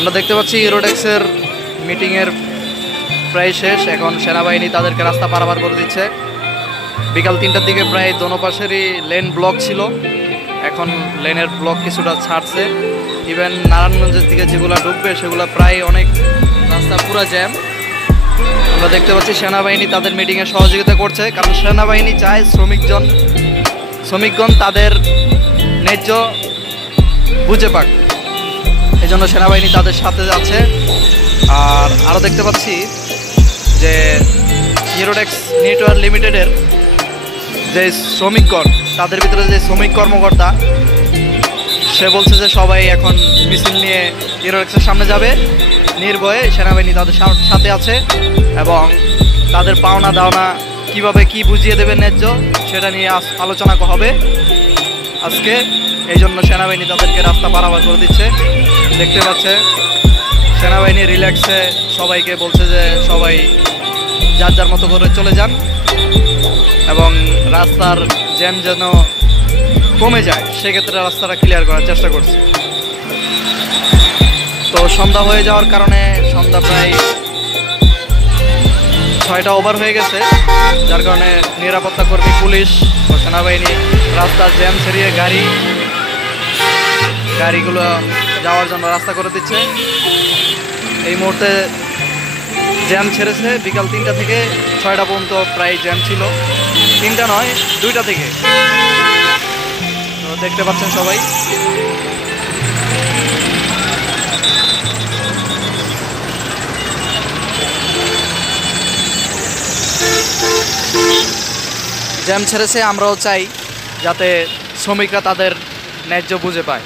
আমরা দেখতে পাচ্ছি ইউরোডেক্সের মিটিংয়ের প্রায় শেষ। এখন সেনাবাহিনী তাদেরকে রাস্তা পারাপার করে দিচ্ছে। বিকাল 3টার দিকে প্রায় দোনো পাশেরই লেন ব্লক ছিল, এখন লেনের ব্লক কিছুটা ছাড়ছে। ইভেন নারায়ণগঞ্জের দিকে যেগুলো ঢুকবে সেগুলো প্রায় অনেক রাস্তা পুরো জ্যাম। আমরা দেখতে পাচ্ছি সেনাবাহিনী তাদের মিটিংয়ে সহযোগিতা করছে, কারণ সেনাবাহিনী চায় শ্রমিকগণ তাদের ন্যায্য বুঝে পাক, এই জন্য সেনাবাহিনী তাদের সাথে আছে। আর আরও দেখতে পাচ্ছি যে ইউরোডেক্স নেটওয়ার্ক লিমিটেডের যে শ্রমিকগণ, তাদের ভিতরে যে শ্রমিক কর্মকর্তা, সে বলছে যে সবাই এখন মিছিল নিয়ে ইউরোডেক্সের সামনে যাবে নির্ভয়ে। সেনাবাহিনী তাদের সাথে আছে এবং তাদের পাওনা দাওনা কিভাবে কি বুঝিয়ে দেবে ন্যায্য, সেটা নিয়ে আলোচনা হবে আজকে। এই জন্য সেনাবাহিনী তাদেরকে রাস্তা পারাপার করে দিচ্ছে। দেখতে পাচ্ছে সেনাবাহিনী রিল্যাক্সে সবাইকে বলছে যে সবাই যার যার মতো করে চলে যান এবং রাস্তার জ্যাম যেন কমে যায় সেক্ষেত্রে রাস্তাটা ক্লিয়ার করার চেষ্টা করছে। তো সন্ধ্যা হয়ে যাওয়ার কারণে সন্ধ্যা প্রায় 6টা ওভার হয়ে গেছে, যার কারণে নিরাপত্তা কর্মী, পুলিশ ও সেনাবাহিনী রাস্তার জ্যাম ছেড়িয়ে গাড়িগুলো যাওয়ার জন্য রাস্তা করে দিচ্ছে। এই মুহূর্তে জ্যাম ছেড়েছে। বিকাল 3টা থেকে 6টা পর্যন্ত প্রায় জ্যাম ছিল, 3টা নয় 2টা থেকে। তো দেখতে পাচ্ছেন সবাই। জ্যাম ছেড়েছে, আমরাও চাই যাতে শ্রমিকরা তাদের ন্যায্য বুঝে পায়।